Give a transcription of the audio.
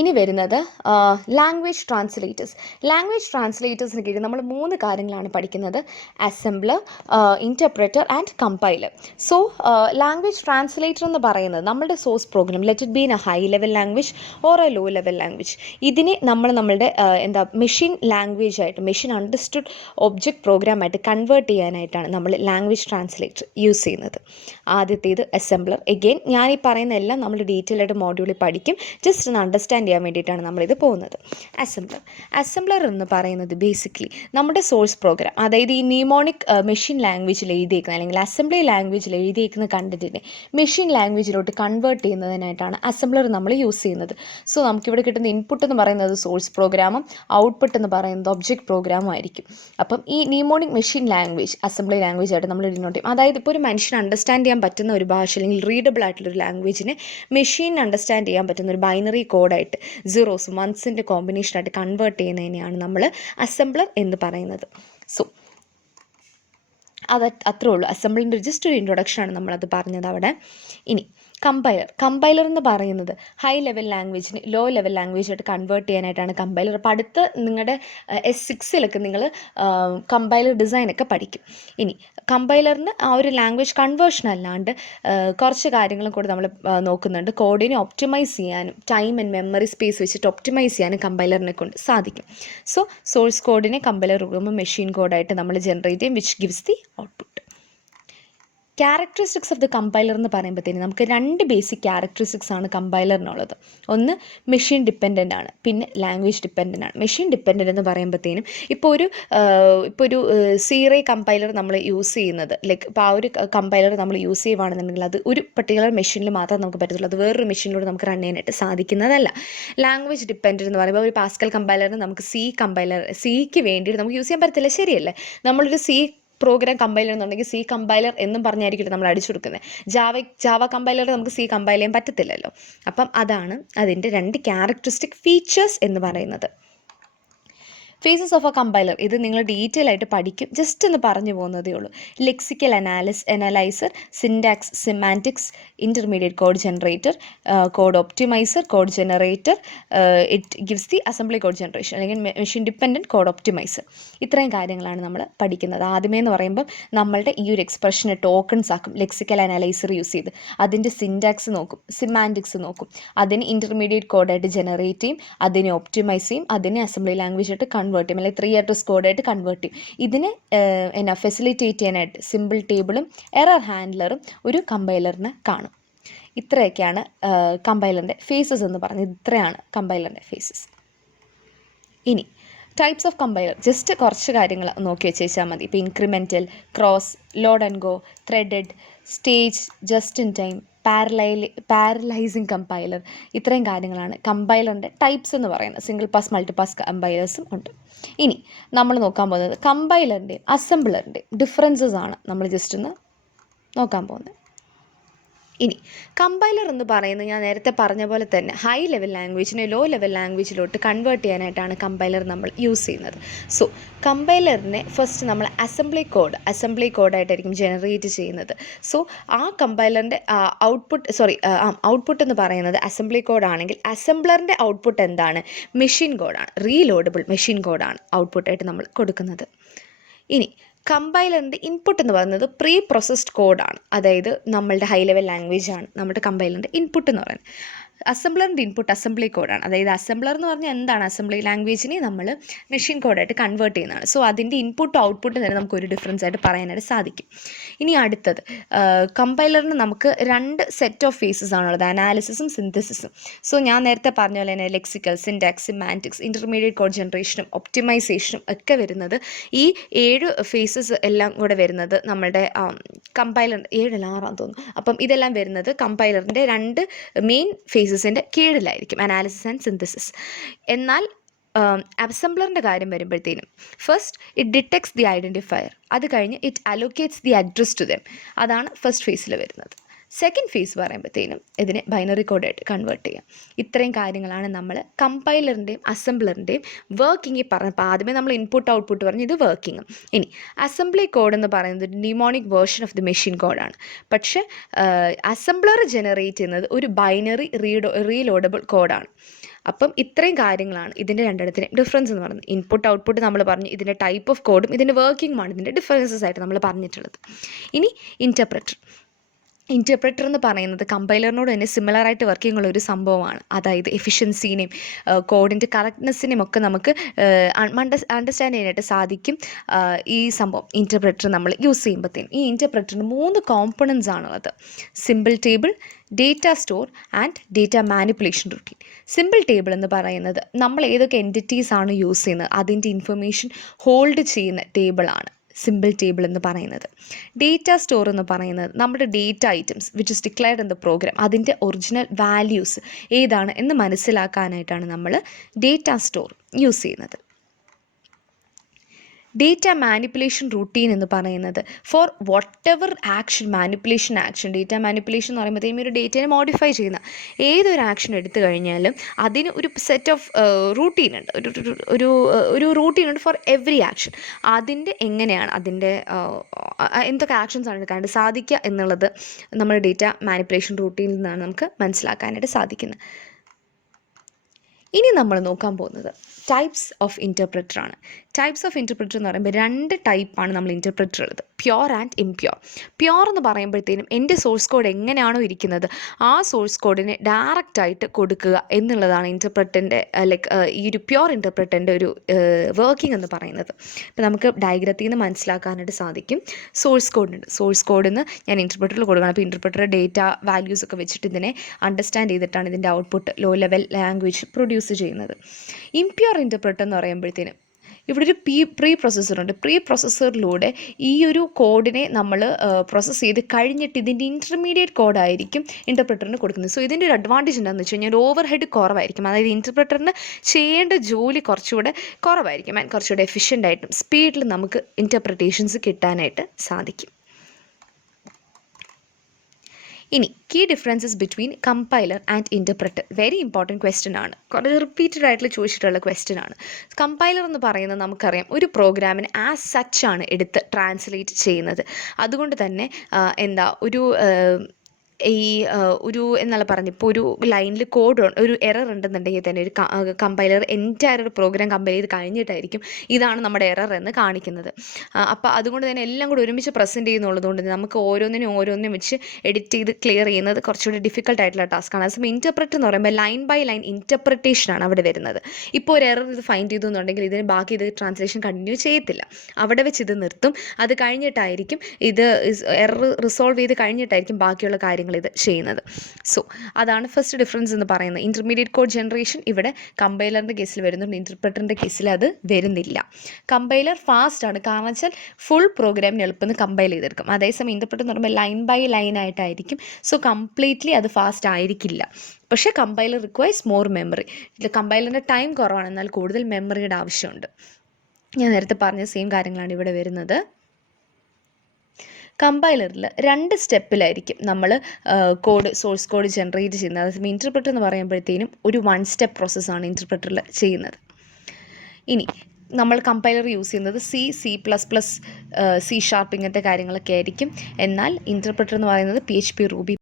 ഇനി വരുന്നത് language translators. Language ട്രാൻസ്ലേറ്റേഴ്സിന് കീഴിൽ നമ്മൾ 3 കാര്യങ്ങളാണ് പഠിക്കുന്നത്: assembler, interpreter and compiler. So language translator എന്ന് പറയുന്നത് നമ്മളുടെ source program, let it be in a high level language or a low level language, ഇതിനെ നമ്മളുടെ മെഷീൻ ലാംഗ്വേജ് ആയിട്ട്, മെഷീൻ അണ്ടർസ്റ്റുഡ് ഒബ്ജക്റ്റ് പ്രോഗ്രാമായിട്ട് കൺവേർട്ട് ചെയ്യാനായിട്ടാണ് നമ്മൾ ലാംഗ്വേജ് ട്രാൻസ്ലേറ്റർ യൂസ് ചെയ്യുന്നത്. ആദ്യത്തേത് അസംബ്ലർ. എഗെയിൻ ഞാൻ ഈ പറയുന്ന എല്ലാം നമ്മൾ ഡീറ്റെയിൽ ആയിട്ട് മോഡ്യൂളിൽ പഠിക്കും. ജസ്റ്റ് ഒന്ന് അണ്ടർസ്റ്റാൻഡ് ചെയ്യാൻ വേണ്ടിയിട്ടാണ് നമ്മളിത് പോകുന്നത്. അസംബ്ലർ എന്ന് പറയുന്നത് ബേസിക്കലി നമ്മുടെ സോഴ്സ് പ്രോഗ്രാം, അതായത് ഈ ന്യൂമോണിക് മെഷീൻ ലാംഗ്വേജിൽ എഴുതിയേക്കുന്ന അല്ലെങ്കിൽ അസംബ്ലി ലാംഗ്വേജിൽ എഴുതിയേക്കുന്ന കണ്ടന്റിനെ മെഷീൻ ലാംഗ്വേജിലോട്ട് കൺവേർട്ട് ചെയ്യുന്നതിനായിട്ടാണ് അസംബ്ലർ നമ്മൾ യൂസ് ചെയ്യുന്നത്. സോ നമുക്കിവിടെ കിട്ടുന്ന ഇൻപുട്ട് എന്ന് പറയുന്നത് സോഴ്സ് പ്രോഗ്രാമും ഔട്ട്പുട്ട് എന്ന് പറയുന്നത് ഒബ്ജക്റ്റ് പ്രോഗ്രാമും ആയിരിക്കും. അപ്പം ഈ mnemonic machine language assembly language ആയിട്ട് നമ്മൾ ഡിനോട്ട് ചെയ്യും. അതായത് ഇപ്പോൾ ഒരു മനുഷ്യന് അണ്ടർസ്റ്റാൻഡ് ചെയ്യാൻ പറ്റുന്ന ഒരു ഭാഷ അല്ലെങ്കിൽ റീഡബിൾ ആയിട്ടുള്ളൊരു ലാംഗ്വേജിനെ മെഷീൻ അണ്ടർസ്റ്റാൻഡ് ചെയ്യാൻ പറ്റുന്ന ഒരു ബൈനറി കോഡായിട്ട് സീറോസും വൺസിൻ്റെ കോമ്പിനേഷനായിട്ട് കൺവേർട്ട് ചെയ്യുന്നതിനെയാണ് നമ്മൾ അസംബ്ലർ എന്ന് പറയുന്നത്. സോ അത്രേ ഉള്ളൂ. അസംബ്ലിൻ്റെ ജസ്റ്റ് ഒരു ഇൻട്രൊഡക്ഷനാണ് നമ്മളത് പറഞ്ഞത് അവിടെ. ഇനി കമ്പൈലർ എന്ന് പറയുന്നത് ഹൈ ലെവൽ ലാംഗ്വേജിന് ലോ ലെവൽ ലാംഗ്വേജായിട്ട് കൺവേർട്ട് ചെയ്യാനായിട്ടാണ് കമ്പൈലർ. അപ്പോൾ അടുത്ത് നിങ്ങളുടെ S6-ലൊക്കെ നിങ്ങൾ കമ്പൈലർ ഡിസൈനൊക്കെ പഠിക്കും. ഇനി കമ്പൈലറിന് ആ ഒരു ലാംഗ്വേജ് കൺവേർഷൻ അല്ലാണ്ട് കുറച്ച് കാര്യങ്ങളും കൂടി നമ്മൾ നോക്കുന്നുണ്ട്. കോഡിനെ ഒപ്റ്റിമൈസ് ചെയ്യാനും ടൈം ആൻഡ് മെമ്മറി സ്പേസ് വെച്ചിട്ട് ഒപ്റ്റിമൈസ് ചെയ്യാനും കമ്പൈലറിനെ കൊണ്ട് സാധിക്കും. സോ സോഴ്സ് കോഡിനെ കമ്പൈലർ ഉപയോഗിക്കുമ്പോൾ മെഷീൻ കോഡായിട്ട് നമ്മൾ ജനറേറ്റ് ചെയ്യും, which gives the output. Characteristics of the compiler എന്ന് പറയുമ്പോഴത്തേന് നമുക്ക് 2 ബേസിക് ക്യാരക്ടറിസ്റ്റിക്സ് ആണ് കമ്പൈലറിനുള്ളത്. ഒന്ന് മെഷീൻ ഡിപ്പെൻഡൻ്റ് ആണ്, പിന്നെ ലാംഗ്വേജ് ഡിപ്പെൻഡൻ്റ് ആണ്. മെഷീൻ ഡിപ്പെൻഡൻ്റ് എന്ന് പറയുമ്പോഴത്തേനും ഇപ്പോൾ ഒരു സീറേ കമ്പൈലർ നമ്മൾ യൂസ് ചെയ്യുന്നത്, ലൈക്ക് ഇപ്പോൾ ആ ഒരു കമ്പൈലർ നമ്മൾ യൂസ് ചെയ്യുകയാണെന്നുണ്ടെങ്കിൽ അത് ഒരു പർട്ടിക്കുലർ മെഷീനിൽ മാത്രമേ നമുക്ക് പറ്റത്തുള്ളൂ, അത് വേറൊരു മെഷീനിലൂടെ നമുക്ക് റൺ ചെയ്യാനായിട്ട് സാധിക്കുന്നതല്ല. ലാംഗ്വേജ് ഡിപ്പെൻഡൻ്റ് എന്ന് പറയുമ്പോൾ ഒരു പാസ്കൽ കമ്പൈലറിന് നമുക്ക് സിക്ക് വേണ്ടിയിട്ട് നമുക്ക് യൂസ് ചെയ്യാൻ പറ്റത്തില്ല, ശരിയല്ലേ? നമ്മളൊരു പ്രോഗ്രാം കമ്പൈൽ ചെയ്യുന്നുണ്ടെങ്കിൽ C കമ്പൈലർ എന്നും പറഞ്ഞായിരിക്കും നമ്മൾ അടിച്ചു കൊടുക്കുന്നത്. ജാവ കമ്പൈലർ നമുക്ക് C കമ്പൈൽ ചെയ്യാൻ പറ്റത്തില്ലല്ലോ. അപ്പം അതാണ് അതിൻ്റെ 2 ക്യാരക്ടറിസ്റ്റിക് ഫീച്ചേഴ്സ് എന്ന് പറയുന്നത്. ഫേസസ് ഓഫ് എ കമ്പൈലർ ഇത് നിങ്ങൾ ഡീറ്റെയിൽ ആയിട്ട് പഠിക്കും, ജസ്റ്റ് ഒന്ന് പറഞ്ഞു പോകുന്നതേ ഉള്ളൂ. Lexical analyser, syntax, semantics, intermediate code generator, code optimiser, code generator, it gives the assembly code generation അല്ലെങ്കിൽ മെഷീൻ ഡിപ്പെൻഡൻറ്റ് കോഡ് ഒപ്റ്റിമൈസർ. ഇത്രയും കാര്യങ്ങളാണ് നമ്മൾ പഠിക്കുന്നത്. ആദ്യമേ എന്ന് പറയുമ്പോൾ നമ്മളുടെ ഈ ഒരു എക്സ്പ്രഷനെ ടോക്കൺസ് ആക്കും ലെക്സിക്കൽ അനലൈസർ യൂസ് ചെയ്ത്. അതിൻ്റെ സിൻടാക്സ് നോക്കും, സിമാൻറ്റിക്സ് നോക്കും, അതിന് ഇൻ്റർമീഡിയറ്റ് കോഡായിട്ട് ജനറേറ്റ് ചെയ്യും, അതിനെ ഒപ്റ്റിമൈസ് ചെയ്യും, അതിനെ അസംബ്ലി ലാംഗ്വേജ് ആയിട്ട് കൺവേർട്ട് ചെയ്യും, അല്ലെങ്കിൽ 3 അഡ്രസ് കോഡായിട്ട് കൺവേർട്ട് ചെയ്യും. ഇതിനെ ഫെസിലിറ്റേറ്റ് ചെയ്യാനായിട്ട് സിമ്പിൾ ടേബിളും എറർ ഹാൻഡ്ലറും ഒരു കമ്പൈലറിന് കാണും. ഇത്രയൊക്കെയാണ് കമ്പൈലറിൻ്റെ ഫേസസ് എന്ന് പറഞ്ഞത്. ഇത്രയാണ് കമ്പൈലറിൻ്റെ ഫേസസ്. ഇനി ടൈപ്സ് ഓഫ് കമ്പൈലർ ജസ്റ്റ് കുറച്ച് കാര്യങ്ങൾ നോക്കി വെച്ചാൽ മതി. ഇപ്പോൾ incremental, cross, load and go, threaded, stage, just in time, paralysing compiler, ഇത്രയും കാര്യങ്ങളാണ് കമ്പൈലറിൻ്റെ ടൈപ്സ് എന്ന് പറയുന്നത്. സിംഗിൾ പാസ്, മൾട്ടിപാസ് കമ്പൈലേഴ്സും ഉണ്ട്. ഇനി നമ്മൾ നോക്കാൻ പോകുന്നത് കമ്പൈലറിൻ്റെയും അസംബ്ലറിൻ്റെയും ഡിഫറൻസസ് ആണ് നമ്മൾ ജസ്റ്റ് ഒന്ന് നോക്കാൻ പോകുന്നത്. ഇനി കമ്പൈലർ എന്ന് പറയുന്നത് ഞാൻ നേരത്തെ പറഞ്ഞ പോലെ തന്നെ ഹൈ ലെവൽ ലാംഗ്വേജിനെ ലോ ലെവൽ ലാംഗ്വേജിലോട്ട് കൺവേർട്ട് ചെയ്യാനായിട്ടാണ് കമ്പൈലർ നമ്മൾ യൂസ് ചെയ്യുന്നത്. സോ കമ്പൈലറിനെ ഫസ്റ്റ് നമ്മൾ അസംബ്ലി കോഡായിട്ടായിരിക്കും ജനറേറ്റ് ചെയ്യുന്നത്. സോ ആ കമ്പൈലറിൻ്റെ ഔട്ട്പുട്ട് എന്ന് പറയുന്നത് അസംബ്ലി കോഡാണെങ്കിൽ അസംബ്ലറിൻ്റെ ഔട്ട്പുട്ട് എന്താണ്? മെഷീൻ കോഡാണ്, റീലോഡബിൾ മെഷീൻ കോഡാണ് ഔട്ട്പുട്ടായിട്ട് നമ്മൾ കൊടുക്കുന്നത്. ഇനി കമ്പൈലറിൻ്റെ ഇൻപുട്ട് എന്ന് പറയുന്നത് പ്രീ പ്രോസസ്ഡ് കോഡാണ്, അതായത് നമ്മളുടെ ഹൈ ലെവൽ ലാംഗ്വേജ് ആണ് നമ്മുടെ കമ്പൈലറിൻ്റെ ഇൻപുട്ട് എന്ന് പറയുന്നത്. അസംബ്ലറിൻ്റെ ഇൻപുട്ട് അസംബ്ലി കോഡാണ്, അതായത് അസംബ്ലർ എന്ന് പറഞ്ഞാൽ എന്താണ്? അസംബ്ലി ലാംഗ്വേജിനെ നമ്മൾ മെഷീൻ കോഡായിട്ട് കൺവേർട്ട് ചെയ്യുന്നതാണ്. സോ അതിൻ്റെ ഇൻപുട്ടും ഔട്ട്പുട്ടും തന്നെ നമുക്കൊരു ഡിഫറൻസ് ആയിട്ട് പറയാനായിട്ട് സാധിക്കും. ഇനി അടുത്തത് കമ്പൈലറിന് നമുക്ക് 2 സെറ്റ് ഓഫ് ഫേസസ് ആണുള്ളത്, അനാലിസിസും സിന്തസിസും. സോ ഞാൻ നേരത്തെ പറഞ്ഞ പോലെ തന്നെ lexical, syntax, semantics, intermediate code ജനറേഷനും ഒപ്റ്റിമൈസേഷനും ഒക്കെ വരുന്നത് ഈ 7 ഫേസസ് എല്ലാം കൂടെ വരുന്നത് നമ്മളുടെ കമ്പൈലർ 7 6 തോന്നുന്നു. അപ്പം ഇതെല്ലാം വരുന്നത് കമ്പൈലറിൻ്റെ 2 മെയിൻ ഫേസസിൻ്റെ കീഴിലായിരിക്കും, അനാലിസിസ് ആൻഡ് സിന്തസിസ്. എന്നാൽ അസംബ്ലറിൻ്റെ കാര്യം വരുമ്പോഴത്തേനും first it detects the identifier, അത് കഴിഞ്ഞ് it allocates the address to them, അതാണ് ഫസ്റ്റ് ഫേസിൽ വരുന്നത്. സെക്കൻഡ് ഫേസ് പറയുമ്പോഴത്തേനും ഇതിനെ ബൈനറി കോഡായിട്ട് കൺവേർട്ട് ചെയ്യാം. ഇത്രയും കാര്യങ്ങളാണ് നമ്മൾ കമ്പൈലറിൻ്റെയും അസംബ്ലറിൻ്റെയും വർക്കിംഗ് പറഞ്ഞപ്പോൾ ആദ്യമേ നമ്മൾ ഇൻപുട്ട് ഔട്ട്പുട്ട് പറഞ്ഞു, ഇത് വർക്കിങ്ങും. ഇനി അസംബ്ലി കോഡ് എന്ന് പറയുന്നത് ഒരു mnemonic version of the machine കോഡാണ്. പക്ഷേ അസംബ്ലർ ജനറേറ്റ് ചെയ്യുന്നത് ഒരു ബൈനറി റീലോഡബിൾ കോഡാണ്. അപ്പം ഇത്രയും കാര്യങ്ങളാണ് ഇതിൻ്റെ രണ്ടിടത്തിൻ്റെയും ഡിഫറൻസ് എന്ന് പറയുന്നത്. ഇൻപുട്ട് ഔട്ട്പുട്ട് നമ്മൾ പറഞ്ഞു, ഇതിൻ്റെ ടൈപ്പ് ഓഫ് കോഡും ഇതിൻ്റെ വർക്കിംഗുമാണ് ഇതിൻ്റെ ഡിഫറൻസസ് ആയിട്ട് നമ്മൾ പറഞ്ഞിട്ടുള്ളത്. ഇനി ഇൻറ്റർപ്രറ്റർ എന്ന് പറയുന്നത് കമ്പൈലറിനോട് തന്നെ സിമിലറായിട്ട് വർക്കിംഗ് ഉള്ള ഒരു സംഭവമാണ്. അതായത് എഫിഷ്യൻസിനെയും കോഡിൻ്റെ കറക്റ്റ്നെസ്സിനെയും ഒക്കെ നമുക്ക് അണ്ടർസ്റ്റാൻഡ് ചെയ്യാനായിട്ട് സാധിക്കും ഈ സംഭവം ഇൻറ്റർപ്രറ്റർ നമ്മൾ യൂസ് ചെയ്യുമ്പോഴത്തേനും. ഈ ഇൻറ്റർപ്രറ്ററിന് 3 കോമ്പണൻസ് ആണുള്ളത്: simple table, data store and data manipulation routine. Simple table എന്ന് പറയുന്നത് നമ്മൾ ഏതൊക്കെ എൻറ്റിറ്റീസ് ആണ് യൂസ് ചെയ്യുന്നത് അതിൻ്റെ ഇൻഫർമേഷൻ ഹോൾഡ് ചെയ്യുന്ന ടേബിളാണ് സിമ്പിൾ ടേബിൾ എന്ന് പറയുന്നത്. ഡേറ്റ സ്റ്റോർ എന്ന് പറയുന്നത് നമ്മുടെ data items which is declared in the program, അതിൻ്റെ ഒറിജിനൽ വാല്യൂസ് ഏതാണ് എന്ന് മനസ്സിലാക്കാനായിട്ടാണ് നമ്മൾ ഡേറ്റ സ്റ്റോർ യൂസ് ചെയ്യുന്നത്. ഡേറ്റ മാനിപ്പുലേഷൻ റൂട്ടീൻ എന്ന് പറയുന്നത് for whatever action, manipulation action, data manipulation എന്ന് പറയുമ്പോഴത്തേക്കും ഒരു ഡേറ്റയെ മോഡിഫൈ ചെയ്യുന്ന ഏതൊരു ആക്ഷൻ എടുത്തു കഴിഞ്ഞാലും അതിന് ഒരു സെറ്റ് ഓഫ് റൂട്ടീൻ ഉണ്ട്, ഒരു റൂട്ടീൻ ഉണ്ട് ഫോർ എവറി ആക്ഷൻ. അതിൻ്റെ എങ്ങനെയാണ് അതിൻ്റെ എന്തൊക്കെ ആക്ഷൻസ് ആണ് എടുക്കാനായിട്ട് സാധിക്കുക എന്നുള്ളത് നമ്മൾ ഡേറ്റ മാനിപ്പുലേഷൻ റൂട്ടീനിൽ നിന്നാണ് നമുക്ക് മനസ്സിലാക്കാനായിട്ട് സാധിക്കുന്നത്. ഇനി നമ്മൾ നോക്കാൻ പോകുന്നത് ടൈപ്സ് ഓഫ് ഇൻറ്റർപ്രറ്റർ ആണ്. ടൈപ്സ് ഓഫ് ഇൻറ്റർപ്രറ്റർ എന്ന് പറയുമ്പോൾ 2 ടൈപ്പാണ് നമ്മൾ ഇൻറ്റർപ്രറ്റർ ഉള്ളത്: പ്യോർ ആൻഡ് ഇംപ്യോർ. പ്യോർ എന്ന് പറയുമ്പോഴത്തേനും എൻ്റെ സോഴ്സ് കോഡ് എങ്ങനെയാണോ ഇരിക്കുന്നത് ആ സോഴ്സ് കോഡിനെ ഡയറക്റ്റായിട്ട് കൊടുക്കുക എന്നുള്ളതാണ് ഇൻറ്റർപ്രറ്ററിൻ്റെ ഈ ഒരു പ്യോർ ഇൻറ്റർപ്രറ്ററിൻ്റെ ഒരു വർക്കിംഗ് എന്ന് പറയുന്നത്. ഇപ്പോൾ നമുക്ക് ഡയഗ്രത്തിൽ നിന്ന് മനസ്സിലാക്കാനായിട്ട് സാധിക്കും. സോഴ്സ് കോഡുണ്ട്, സോഴ്സ് കോഡിൽ നിന്ന് ഞാൻ ഇൻറ്റർപ്രറ്ററിൽ കൊടുക്കണം. അപ്പോൾ ഇൻറ്റർപ്രറ്റർ ഡേറ്റ വാല്യൂസ് ഒക്കെ വെച്ചിട്ട് ഇതിനെ അണ്ടർസ്റ്റാൻഡ് ചെയ്തിട്ടാണ് ഇതിൻ്റെ output low level language produce ചെയ്യുന്നത്. ഇംപ്യോർ ഇൻറ്റർപ്രറ്റർ എന്ന് പറയുമ്പോഴത്തേനും ഇവിടെ ഒരു പ്രീ പ്രോസസ്സറുണ്ട്. പ്രീ പ്രോസസ്സറിലൂടെ ഈ ഒരു കോഡിനെ നമ്മൾ പ്രോസസ്സ് ചെയ്ത് കഴിഞ്ഞിട്ട് ഇതിൻ്റെ ഇൻ്റർമീഡിയറ്റ് കോഡായിരിക്കും ഇൻറ്റർപ്രറ്ററിന് കൊടുക്കുന്നത്. സോ ഇതിൻ്റെ ഒരു അഡ്വാൻറ്റേജ് എന്താണെന്ന് വെച്ച് കഴിഞ്ഞാൽ ഓവർ ഹെഡ് കുറവായിരിക്കും. അതായത് ഇൻറ്റർപ്രറ്ററിന് ചെയ്യേണ്ട ജോലി കുറച്ചുകൂടെ കുറവായിരിക്കും ആൻഡ് കുറച്ചുകൂടെ എഫിഷ്യൻ്റായിട്ടും സ്പീഡിൽ നമുക്ക് ഇൻറ്റർപ്രിറ്റേഷൻസ് കിട്ടാനായിട്ട് സാധിക്കും. ഇനി key differences between compiler and interpreter. Very important question ആണ്, കുറേ റിപ്പീറ്റഡ് ആയിട്ട് ചോദിച്ചിട്ടുള്ള ക്വസ്റ്റ്യൻ ആണ്. കമ്പൈലർ എന്ന് പറയുന്നത് നമുക്കറിയാം ഒരു പ്രോഗ്രാമിന് ആസ് സച്ച് ആണ് എടുത്ത് ട്രാൻസ്ലേറ്റ് ചെയ്യുന്നത്. അതുകൊണ്ട് തന്നെ ഒരു എന്നുള്ള പറഞ്ഞു, ഇപ്പോൾ ഒരു ലൈനിൽ കോഡ് ഒരു എറർ ഉണ്ടെന്നുണ്ടെങ്കിൽ തന്നെ ഒരു കമ്പൈലർ എൻറ്റയർ ഒരു പ്രോഗ്രാം കമ്പൈൽ ചെയ്ത് കഴിഞ്ഞിട്ടായിരിക്കും ഇതാണ് നമ്മുടെ എറർ എന്ന് കാണിക്കുന്നത്. അപ്പോൾ അതുകൊണ്ട് തന്നെ എല്ലാം കൂടി ഒരുമിച്ച് പ്രസൻറ്റ് ചെയ്യുന്നുള്ളതുകൊണ്ട് നമുക്ക് ഓരോന്നിനും വെച്ച് എഡിറ്റ് ചെയ്ത് ക്ലിയർ ചെയ്യുന്നത് കുറച്ചുകൂടി ഡിഫിക്കൽട്ടായിട്ടുള്ള ടാസ്ക്കാണ്. അതേസമയം ഇൻറ്റർപ്രറ്റ് എന്ന് പറയുമ്പോൾ ലൈൻ ബൈ ലൈൻ ഇൻറ്റർപ്രിറ്റേഷനാണ് അവിടെ വരുന്നത്. ഇപ്പോൾ ഒരു എറർ ഇത് ഫൈൻഡ് ചെയ്തു എന്നുണ്ടെങ്കിൽ ഇതിന് ബാക്കി ഇത് ട്രാൻസ്ലേഷൻ കണ്ടിന്യൂ ചെയ്യത്തില്ല, അവിടെ വെച്ച് ഇത് നിർത്തും. അത് കഴിഞ്ഞിട്ടായിരിക്കും ഇത് എറർ റിസോൾവ് ചെയ്ത് കഴിഞ്ഞിട്ടായിരിക്കും ബാക്കിയുള്ള കാര്യങ്ങൾ ഇത് ചെയ്യുന്നത്. സോ അതാണ് ഫസ്റ്റ് ഡിഫറൻസ് എന്ന് പറയുന്നത്. ഇൻ്റർമീഡിയറ്റ് കോഡ് ജനറേഷൻ ഇവിടെ കമ്പൈലറിൻ്റെ കേസിൽ വരുന്നുണ്ട്, ഇൻ്റർപ്രറ്ററിൻ്റെ കേസിൽ അത് വരുന്നില്ല. കമ്പൈലർ ഫാസ്റ്റ് ആണ്, കാരണം വെച്ചാൽ ഫുൾ പ്രോഗ്രാമിന് എളുപ്പം കമ്പൈൽ ചെയ്തെടുക്കും. അതേസമയം ഇൻ്റർപ്രറ്റർ എന്ന് പറയുമ്പോൾ ലൈൻ ബൈ ലൈൻ ആയിട്ടായിരിക്കും. സോ കംപ്ലീറ്റ്ലി അത് ഫാസ്റ്റ് ആയിരിക്കില്ല. പക്ഷേ കമ്പൈലർ റിക്വയർസ് മോർ മെമ്മറി. കമ്പൈലറിൻ്റെ ടൈം കുറവാണ്, എന്നാൽ കൂടുതൽ മെമ്മറിയുടെ ആവശ്യമുണ്ട്. ഞാൻ നേരത്തെ പറഞ്ഞ സെയിം കാര്യങ്ങളാണ് ഇവിടെ വരുന്നത്. കമ്പൈലറിൽ 2 സ്റ്റെപ്പിലായിരിക്കും നമ്മൾ സോഴ്സ് കോഡ് ജനറേറ്റ് ചെയ്യുന്നത്. അതേസമയം ഇൻറ്റർപ്രറ്റർ എന്ന് പറയുമ്പോഴത്തേനും ഒരു 1 സ്റ്റെപ്പ് പ്രോസസ്സാണ് ഇൻറ്റർപ്രറ്ററിൽ ചെയ്യുന്നത്. ഇനി നമ്മൾ കമ്പൈലർ യൂസ് ചെയ്യുന്നത് C++, C# ഇങ്ങനത്തെ കാര്യങ്ങളൊക്കെ ആയിരിക്കും. എന്നാൽ ഇൻറ്റർപ്രറ്റർ എന്ന് പറയുന്നത് PHP, Ruby,